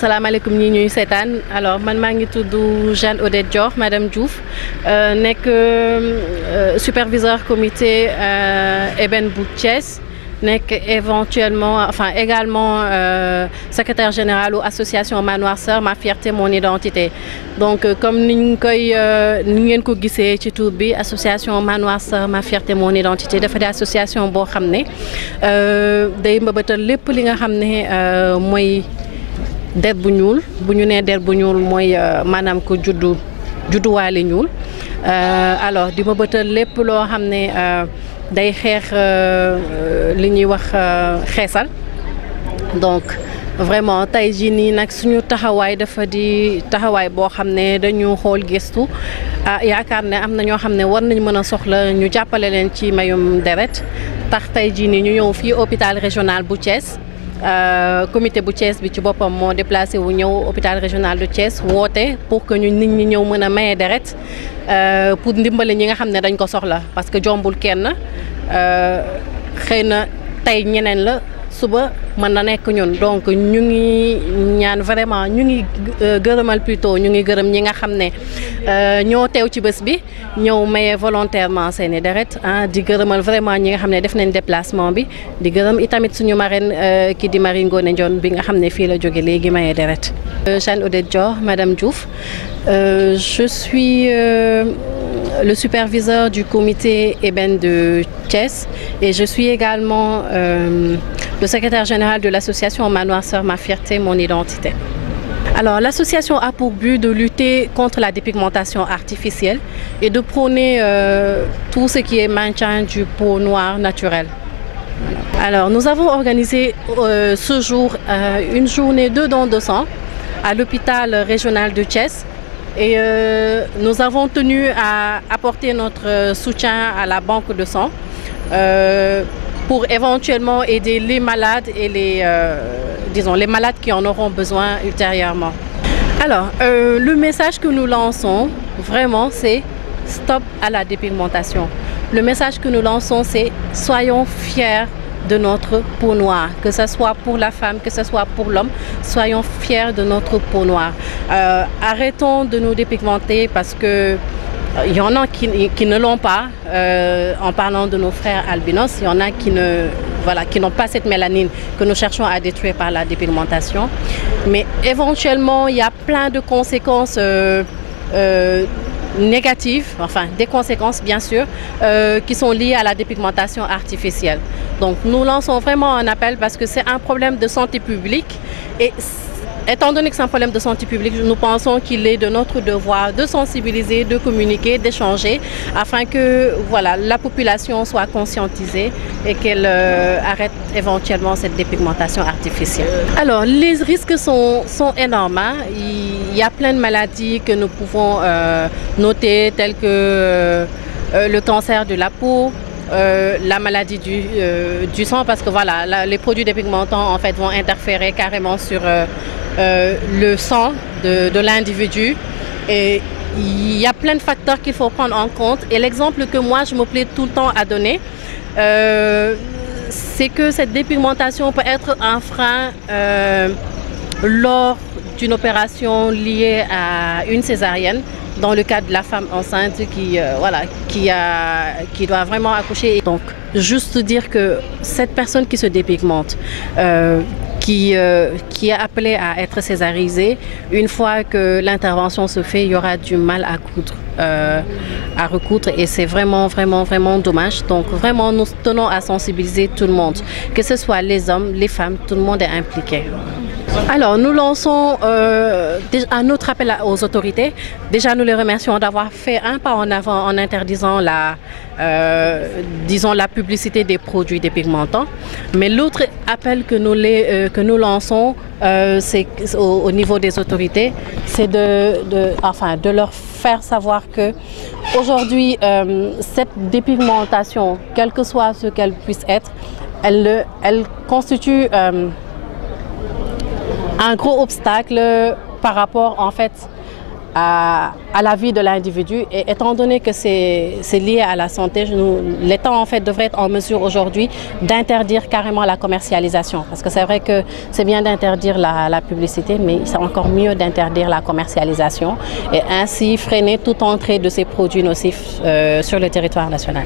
salaamaaleykum ñi ñuy seetaan alors man maa ngi tudd Jeanne Odette Dior madame Diouf nekk superviseur comité ébène bu Thiès nekk également secrétaire général u association Manoir Sœur ma fierté mon identité donc comme ni ngeen ko gisee ci tur bi association Manoir Sœur ma fierté mon identité dafa di association boo xam ne day mbëbëtal lépp li nga xam ne mooy der bu ñuul bu ñu nee der bu ñuul mooy maanaam ko judduwaale ñuul alors di mbëbëtal lépp loo xam ne day xeex li ñuy wax xeesal donc vraiment tey jii nii nag suñu taxawaay dafa di taxawaay boo xam ne dañu xool gëstu yaakaar ne am na ñoo xam ne war nañ mën a soxla ñu jàppale leen ci mayum deret tax tey jii nii ñu ñëw fii hôpital régional bu Thiès comité bu Thiès bi ci boppam moo déplacé wu ñëw hôpital régional de Thiès woote pour que ñu nit ñi ñëw mën a maye deret pour ndimbali ñi nga xam ne dañ ko soxla parce que jombul kenn xëy na tey ñeneen la suba mën na nekk ñun donc ñu ngi ñaan vraiment ñu ngi gërëmal plutôt ñu ngi gërëm ñi nga xam ne ñoo teew ci bés bi ñëw maye volontairement seeni deret di gërëmal vraiment ñi nga xam ne def nañ déplacement bi di gërëm itamit suñu marraine ki di Marie Ngoné Ndione bi nga xam ne fii la jóge léegi maye deret. Jeanne Odette Dior madame Diouf je suis le superviseur du comité ébène de Thiès et je suis également le secrétaire général de l'association Manoir Sœur ma fierté mon identité. Alors l'association a pour but de lutter contre la dépigmentation artificielle et de prôner tout ce qui est maintien du peau noire naturelle. Alors nous avons organisé ce jour une journée de don de sang à l'hôpital régional de Thiès. Et nous avons tenu à apporter notre soutien à la banque de sang pour éventuellement aider les malades et les malades qui en auront besoin ultérieurement. Alors, le message que nous lançons, vraiment, c'est stop à la dépigmentation. Le message que nous lançons, c'est soyons fiers de notre peau noire, que ce soit pour la femme, que ce soit pour l'homme, soyons fiers de notre peau noire. Arrêtons de nous dépigmenter parce que il y en a qui ne l'ont pas. En parlant de nos frères albinos, il y en a qui n'ont pas cette mélanine que nous cherchons à détruire par la dépigmentation. Mais éventuellement, il y a plein de conséquences négatives, enfin des conséquences bien sûr, qui sont liées à la dépigmentation artificielle. Donc nous lançons vraiment un appel parce que c'est un problème de santé publique et étant donné que c'est un problème de santé publique, nous pensons qu'il est de notre devoir de sensibiliser, de communiquer, d'échanger afin que voilà, la population soit conscientisée et qu'elle arrête éventuellement cette dépigmentation artificielle. Alors les risques sont énormes. Hein. Il y a plein de maladies que nous pouvons noter telles que le cancer de la peau, la maladie du sang parce que voilà, les produits dépigmentants en fait vont interférer carrément sur le sang de l'individu et il y a plein de facteurs qu'il faut prendre en compte et l'exemple que moi je me plais tout le temps à donner c'est que cette dépigmentation peut être un frein lors d'une opération liée à une césarienne dans le cas de la femme enceinte qui doit vraiment accoucher. Donc, juste dire que cette personne qui se dépigmente, qui est appelée à être césarisée, une fois que l'intervention se fait, il y aura du mal à recoudre et c'est vraiment dommage. Donc, vraiment, nous tenons à sensibiliser tout le monde, que ce soit les hommes, les femmes, tout le monde est impliqué. Alors, nous lançons un autre appel aux autorités. Déjà, nous les remercions d'avoir fait un pas en avant en interdisant la publicité des produits dépigmentants. Mais l'autre appel que nous lançons, c'est au niveau des autorités, c'est de leur faire savoir que aujourd'hui, cette dépigmentation, quel que soit ce qu'elle puisse être, elle constitue un gros obstacle par rapport en fait à la vie de l'individu. Et étant donné que c'est lié à la santé, l'État en fait devrait être en mesure aujourd'hui d'interdire carrément la commercialisation. Parce que c'est vrai que c'est bien d'interdire la publicité, mais c'est encore mieux d'interdire la commercialisation et ainsi freiner toute entrée de ces produits nocifs sur le territoire national.